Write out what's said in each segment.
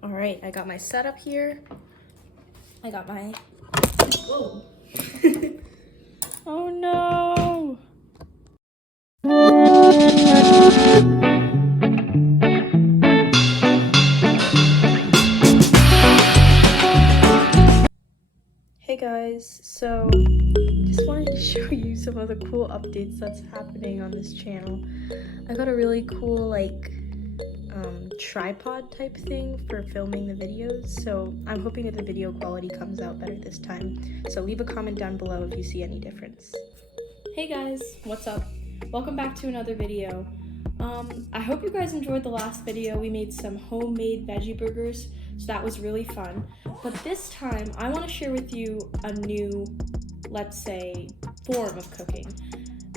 All right, I got my setup here. I got my, whoa. Oh no. Hey guys, so just wanted to show you some of the cool updates that's happening on this channel. I got a really cool tripod type thing for filming the videos, so I'm hoping that the video quality comes out better this time. So leave a comment down below if you see any difference. Hey guys, what's up? Welcome back to another video. I hope you guys enjoyed the last video. We made some homemade veggie burgers, so that was really fun. But this time, I want to share with you a new, let's say, form of cooking.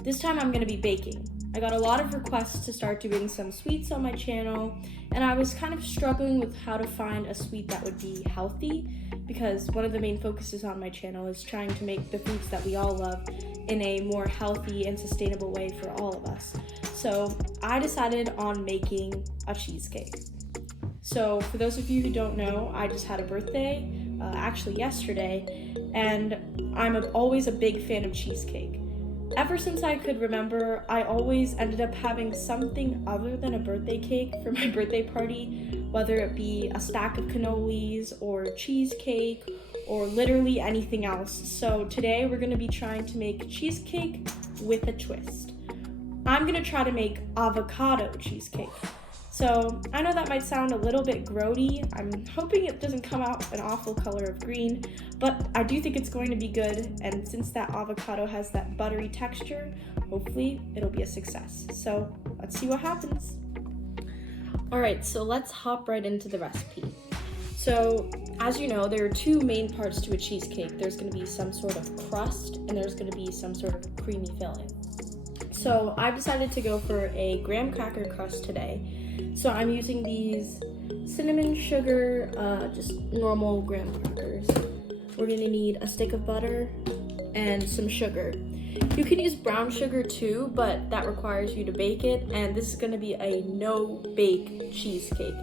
This time I'm going to be baking. I got a lot of requests to start doing some sweets on my channel, and I was kind of struggling with how to find a sweet that would be healthy, because one of the main focuses on my channel is trying to make the foods that we all love in a more healthy and sustainable way for all of us. So I decided on making a cheesecake. So for those of you who don't know, I just had a birthday, actually yesterday, and I'm always a big fan of cheesecake. Ever since I could remember, I always ended up having something other than a birthday cake for my birthday party, whether it be a stack of cannolis or cheesecake or literally anything else. So today we're going to be trying to make cheesecake with a twist. I'm going to try to make avocado cheesecake. So I know that might sound a little bit grody. I'm hoping it doesn't come out an awful color of green, but I do think it's going to be good, and since that avocado has that buttery texture, hopefully it'll be a success. So let's see what happens. Alright, so let's hop right into the recipe. So as you know, there are two main parts to a cheesecake. There's going to be some sort of crust, and there's going to be some sort of creamy filling. So I've decided to go for a graham cracker crust today. So I'm using these cinnamon sugar, just normal graham crackers. We're gonna need a stick of butter and some sugar. You can use brown sugar too, but that requires you to bake it, and this is gonna be a no-bake cheesecake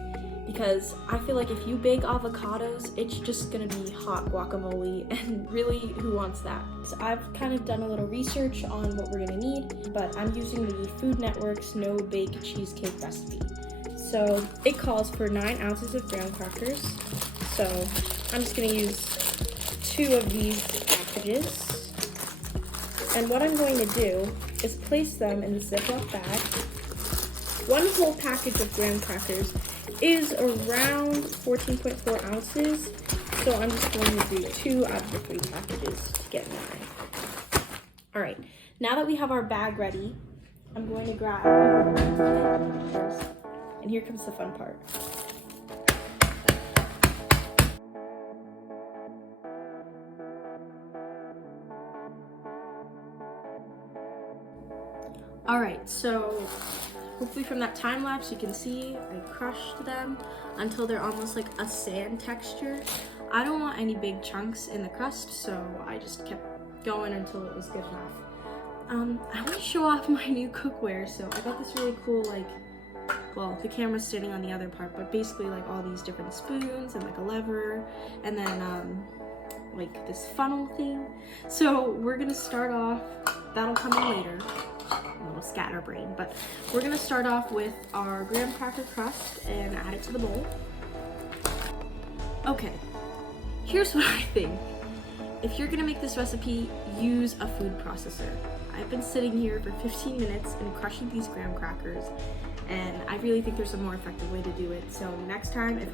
because I feel like if you bake avocados, it's just gonna be hot guacamole, and really, who wants that? So I've kind of done a little research on what we're gonna need, but I'm using the Food Network's no-bake cheesecake recipe. So it calls for 9 ounces of graham crackers. So I'm just gonna use 2 of these packages. And what I'm going to do is place them in the Ziploc bag. 1 whole package of graham crackers is around 14.4 ounces. So I'm just going to do 2 out of the 3 packages to get 9. All right, now that we have our bag ready, I'm going to grab first. And here comes the fun part. Alright, so hopefully from that time lapse you can see I crushed them until they're almost like a sand texture. I don't want any big chunks in the crust, so I just kept going until it was good enough. I want to show off my new cookware, so I got this really cool well, the camera's standing on the other part, but basically like all these different spoons and like a lever, and then like this funnel thing. So we're gonna start off, that'll come in later, a little scatterbrain, but we're gonna start off with our graham cracker crust and add it to the bowl. Okay, here's what I think. If you're gonna make this recipe, use a food processor. I've been sitting here for 15 minutes and crushing these graham crackers, and I really think there's a more effective way to do it. So next time, if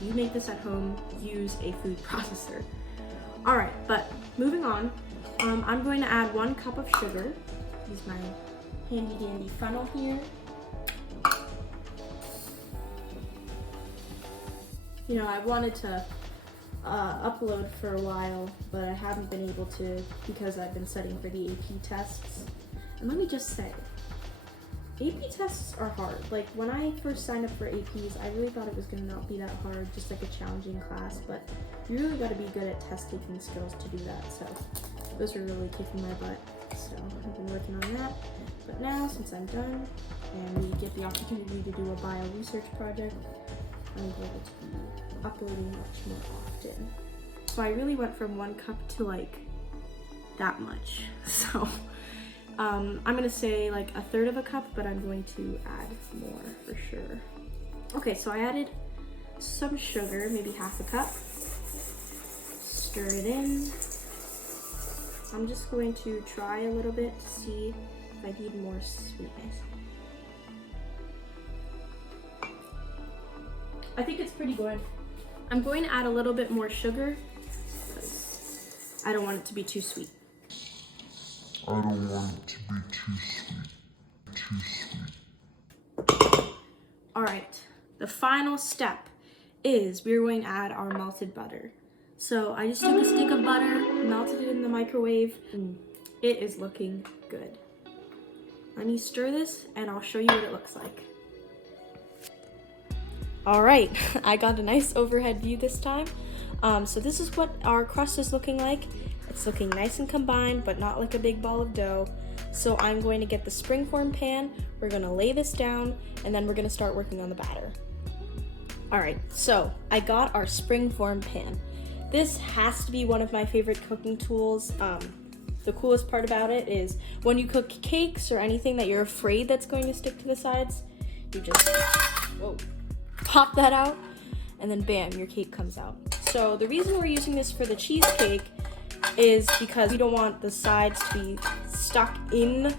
you make this at home, use a food processor. All right, but moving on, I'm going to add 1 cup of sugar. Use my handy dandy funnel here. You know, I wanted to upload for a while, but I haven't been able to because I've been studying for the AP tests. And let me just say, AP tests are hard. Like when I first signed up for APs, I really thought it was going to not be that hard, just like a challenging class, but you really got to be good at test taking skills to do that. So those are really kicking my butt. So I've been working on that. But now, since I'm done and we get the opportunity to do a bio research project, I'm going to be uploading much more often. So I really went from 1 cup to like that much. So I'm gonna say like 1/3 of a cup, but I'm going to add more for sure. Okay, so I added some sugar, maybe 1/2 cup. Stir it in. I'm just going to try a little bit to see if I need more sweetness. I think it's pretty good. I'm going to add a little bit more sugar because I don't want it to be too sweet. I don't want it to be too sweet. All right, the final step is we're going to add our melted butter. So I just took a stick of butter, melted it in the microwave, and it is looking good. Let me stir this and I'll show you what it looks like. All right, I got a nice overhead view this time. So this is what our crust is looking like. It's looking nice and combined, but not like a big ball of dough. So I'm going to get the springform pan, we're gonna lay this down, and then we're gonna start working on the batter. All right, so I got our springform pan. This has to be one of my favorite cooking tools. The coolest part about it is when you cook cakes or anything that you're afraid that's going to stick to the sides, you just pop that out, and then bam, your cake comes out. So the reason we're using this for the cheesecake is because we don't want the sides to be stuck in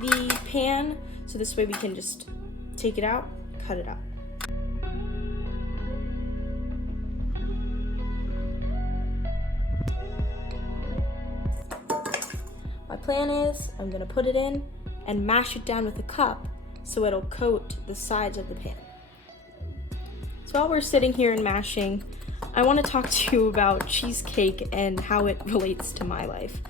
the pan. So this way we can just take it out, cut it out. My plan is I'm gonna put it in and mash it down with a cup so it'll coat the sides of the pan. So while we're sitting here and mashing, I want to talk to you about cheesecake and how it relates to my life.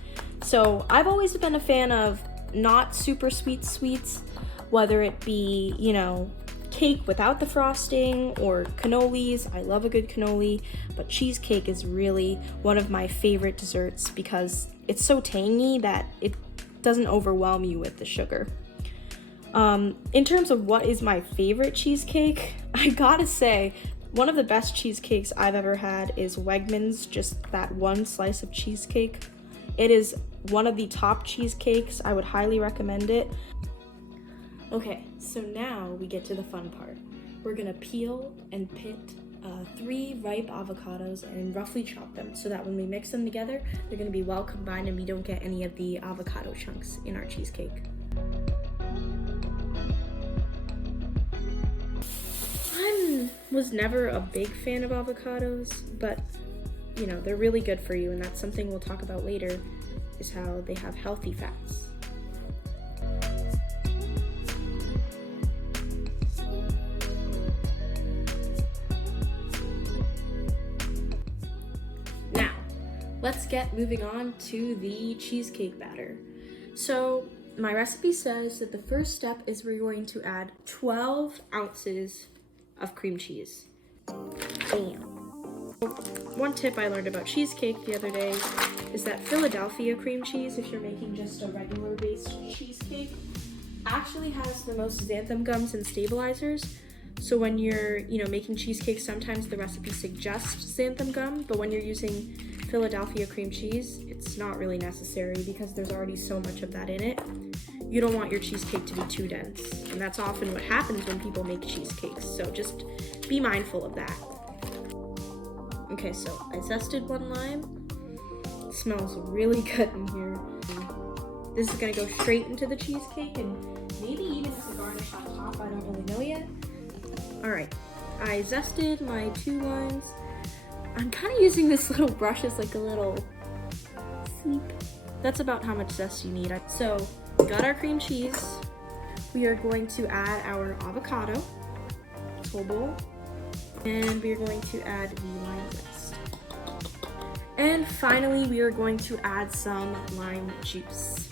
So I've always been a fan of not super sweet sweets, whether it be, you know, cake without the frosting or cannolis. I love a good cannoli, but cheesecake is really one of my favorite desserts because it's so tangy that it doesn't overwhelm you with the sugar. In terms of what is my favorite cheesecake, I gotta say, one of the best cheesecakes I've ever had is Wegmans, just that one slice of cheesecake. It is one of the top cheesecakes. I would highly recommend it. Okay, so now we get to the fun part. We're gonna peel and pit 3 ripe avocados and roughly chop them so that when we mix them together, they're gonna be well combined and we don't get any of the avocado chunks in our cheesecake. I was never a big fan of avocados, but you know, they're really good for you, and that's something we'll talk about later, is how they have healthy fats. Now, let's get moving on to the cheesecake batter. So my recipe says that the first step is we're going to add 12 ounces of cream cheese. Bam. One tip I learned about cheesecake the other day is that Philadelphia cream cheese, if you're making just a regular based cheesecake, actually has the most xanthan gums and stabilizers. So when you're, making cheesecake, sometimes the recipe suggests xanthan gum, but when you're using Philadelphia cream cheese, it's not really necessary because there's already so much of that in it. You don't want your cheesecake to be too dense, and that's often what happens when people make cheesecakes, so just be mindful of that. Okay, so I zested 1 lime. It smells really good in here. This is gonna go straight into the cheesecake and maybe even as a garnish on top, I don't really know yet. All right, I zested my 2 limes. I'm kind of using this little brush as like a little sweep. That's about how much zest you need. So we got our cream cheese. We are going to add our avocado, whole bowl, and we are going to add the lime zest. And finally, we are going to add some lime juice.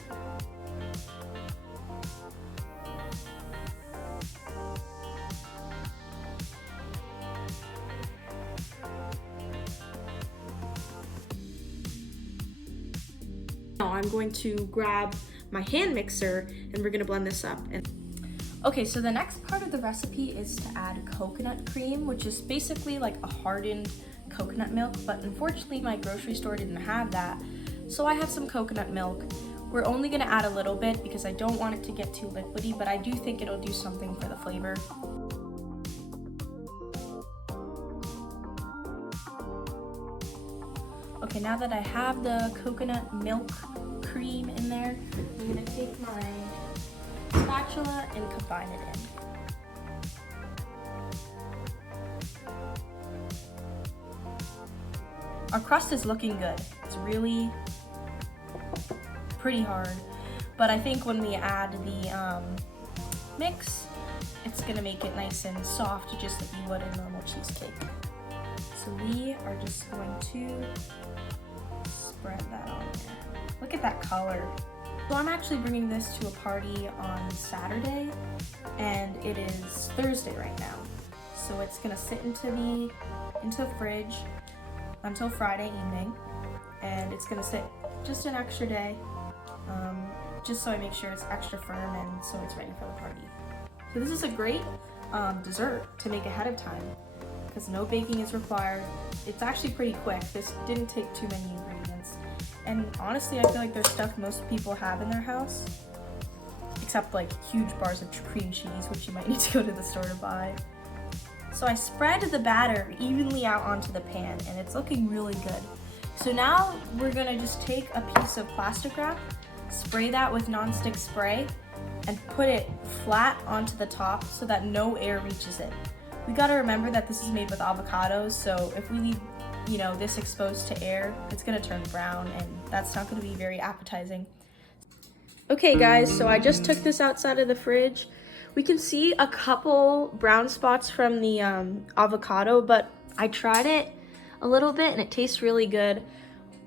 Now I'm going to grab my hand mixer and we're gonna blend this up. Okay, so the next part of the recipe is to add coconut cream, which is basically like a hardened coconut milk, but unfortunately my grocery store didn't have that. So I have some coconut milk. We're only gonna add a little bit because I don't want it to get too liquidy, but I do think it'll do something for the flavor. Okay, now that I have the coconut milk cream in there, I'm gonna take my spatula and combine it in. Our crust is looking good. It's really pretty hard, but I think when we add the mix, it's gonna make it nice and soft, just like you would a normal cheesecake. So we are just going to spread that on there. Look at that color. So I'm actually bringing this to a party on Saturday, and it is Thursday right now. So it's gonna sit into the fridge until Friday evening, and it's gonna sit just an extra day, just so I make sure it's extra firm and so it's ready for the party. So this is a great dessert to make ahead of time because no baking is required. It's actually pretty quick. This didn't take too many ingredients. And honestly, I feel like there's stuff most people have in their house, except like huge bars of cream cheese, which you might need to go to the store to buy. So I spread the batter evenly out onto the pan, and it's looking really good. So now we're gonna just take a piece of plastic wrap, spray that with nonstick spray, and put it flat onto the top so that no air reaches it. We gotta remember that this is made with avocados, so if we leave this exposed to air, it's gonna turn brown, and that's not gonna be very appetizing. Okay guys, so I just took this outside of the fridge. We can see a couple brown spots from the avocado, but I tried it a little bit and it tastes really good.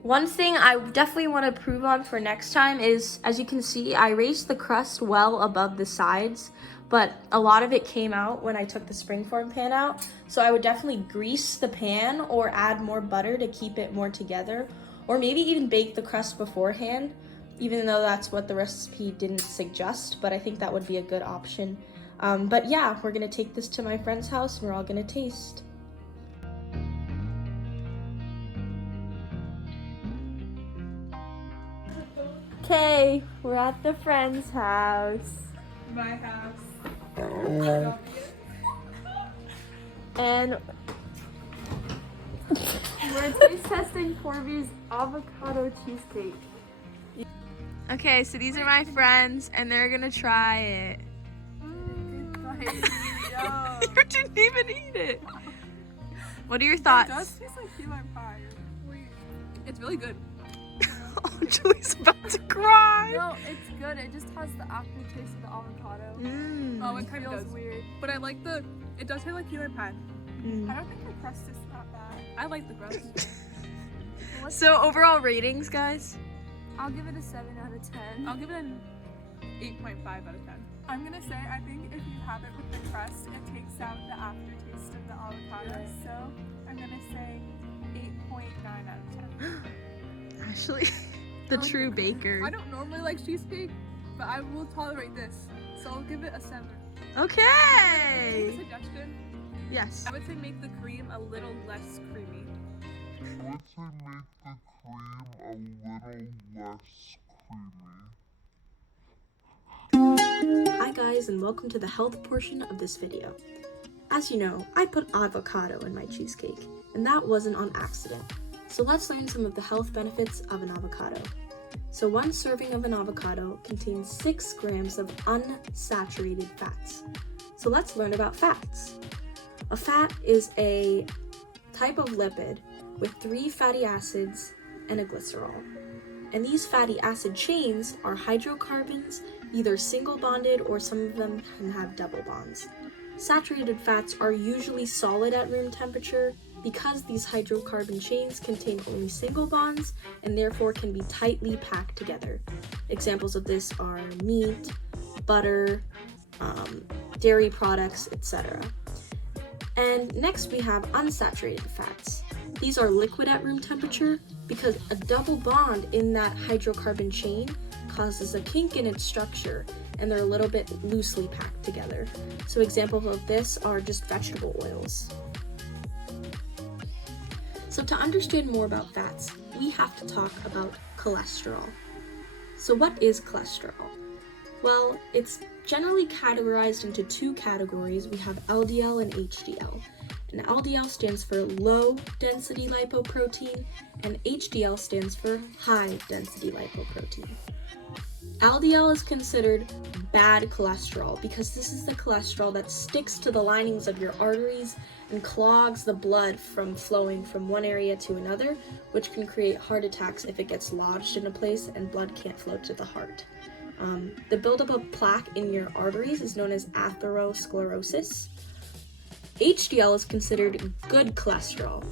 One thing I definitely want to improve on for next time is, as you can see, I raised the crust well above the sides, but a lot of it came out when I took the springform pan out. So I would definitely grease the pan or add more butter to keep it more together, or maybe even bake the crust beforehand, even though that's what the recipe didn't suggest, but I think that would be a good option. But yeah, we're gonna take this to my friend's house and we're all gonna taste. Okay, we're at the friend's house. My house. And we're taste testing Corby's avocado cheesecake. Okay, so these are my friends, and they're gonna try it. You didn't even eat it. What are your thoughts? It does taste like key lime pie. It's really good. Julie's about to cry. No, it's good. It just has the aftertaste of the avocado. Oh, it kind of feels does. weird. But I like it does taste like key lime pie. I don't think the crust is that bad. I like the crust. So overall ratings, guys? I'll give it a 7 out of 10. I'll give it an 8.5 out of 10. I'm gonna say, I think if you have it with the crust, it takes out the aftertaste of the avocado. Right. So I'm gonna say 8.9 out of 10. Ashley, the true baker. I don't normally like cheesecake, but I will tolerate this. So I'll give it a 7. Okay. Make a suggestion? Yes. I would say make the cream a little less creamy. I would say make the cream a little less creamy. Hi guys, and welcome to the health portion of this video. As you know, I put avocado in my cheesecake, and that wasn't on accident. So let's learn some of the health benefits of an avocado. So one serving of an avocado contains 6 grams of unsaturated fats. So let's learn about fats. A fat is a type of lipid with 3 fatty acids and a glycerol. And these fatty acid chains are hydrocarbons, either single bonded or some of them can have double bonds. Saturated fats are usually solid at room temperature because these hydrocarbon chains contain only single bonds and therefore can be tightly packed together. Examples of this are meat, butter, dairy products, etc. And next we have unsaturated fats. These are liquid at room temperature because a double bond in that hydrocarbon chain causes a kink in its structure, and they're a little bit loosely packed together. So examples of this are just vegetable oils. So to understand more about fats, we have to talk about cholesterol. So what is cholesterol? Well, it's generally categorized into two categories. We have LDL and HDL. And LDL stands for low density lipoprotein, and HDL stands for high density lipoprotein. LDL is considered bad cholesterol because this is the cholesterol that sticks to the linings of your arteries and clogs the blood from flowing from one area to another, which can create heart attacks if it gets lodged in a place and blood can't flow to the heart. The buildup of plaque in your arteries is known as atherosclerosis. HDL is considered good cholesterol,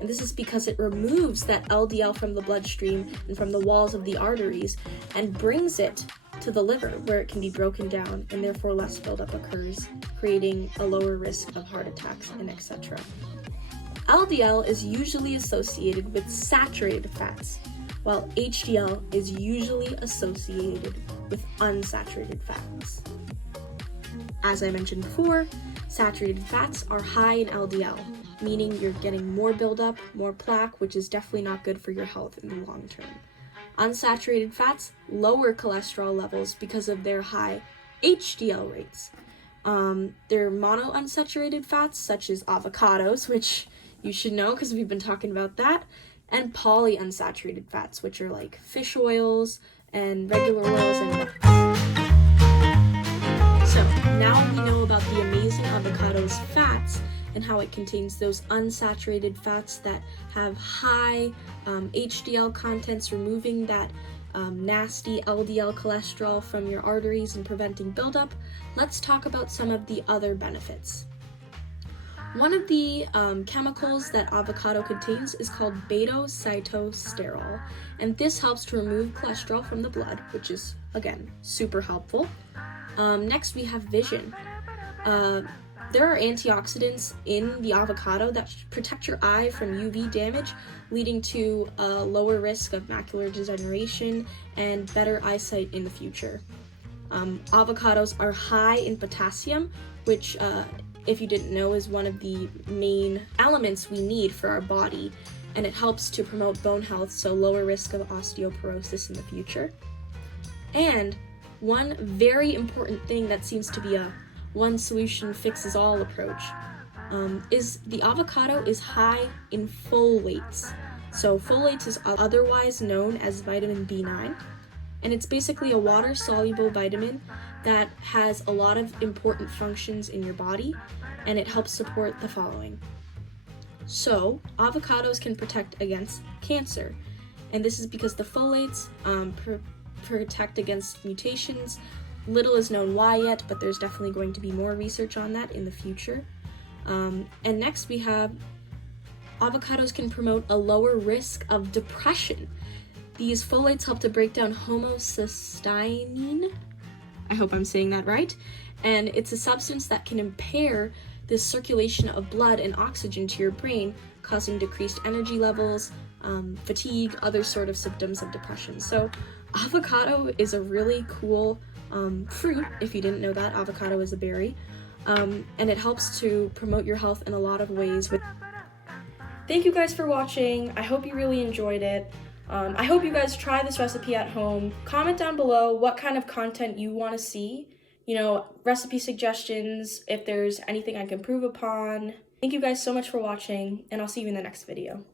and this is because it removes that LDL from the bloodstream and from the walls of the arteries and brings it to the liver where it can be broken down, and therefore less buildup occurs, creating a lower risk of heart attacks and etc. LDL is usually associated with saturated fats, while HDL is usually associated with unsaturated fats. As I mentioned before, saturated fats are high in LDL, meaning you're getting more buildup, more plaque, which is definitely not good for your health in the long term. Unsaturated fats lower cholesterol levels because of their high HDL rates. There are monounsaturated fats such as avocados, which you should know because we've been talking about that, and polyunsaturated fats, which are like fish oils and regular oils and So now we know about the amazing avocado's fats and how it contains those unsaturated fats that have high HDL contents, removing that nasty LDL cholesterol from your arteries and preventing buildup. Let's talk about some of the other benefits. One of the chemicals that avocado contains is called beta-cytosterol, and this helps to remove cholesterol from the blood, which is, again, super helpful. Next, we have vision. There are antioxidants in the avocado that protect your eye from UV damage, leading to a lower risk of macular degeneration and better eyesight in the future. Avocados are high in potassium, which, if you didn't know, is one of the main elements we need for our body, and it helps to promote bone health, so lower risk of osteoporosis in the future. And one very important thing that seems to be a one solution fixes all approach is the avocado is high in folates. So folates is otherwise known as vitamin B9, and it's basically a water-soluble vitamin that has a lot of important functions in your body, and it helps support the following. So avocados can protect against cancer, and this is because the folates protect against mutations. Little is known why yet, but there's definitely going to be more research on that in the future. And next we have avocados can promote a lower risk of depression. These folates help to break down homocysteine. I hope I'm saying that right. And it's a substance that can impair the circulation of blood and oxygen to your brain, causing decreased energy levels, fatigue, other sort of symptoms of depression. So avocado is a really cool fruit. If you didn't know that, avocado is a berry, and it helps to promote your health in a lot of ways. Thank you guys for watching. I hope you really enjoyed it. I hope you guys try this recipe at home. Comment down below what kind of content you want to see. You know, recipe suggestions, if there's anything I can improve upon. Thank you guys so much for watching, and I'll see you in the next video.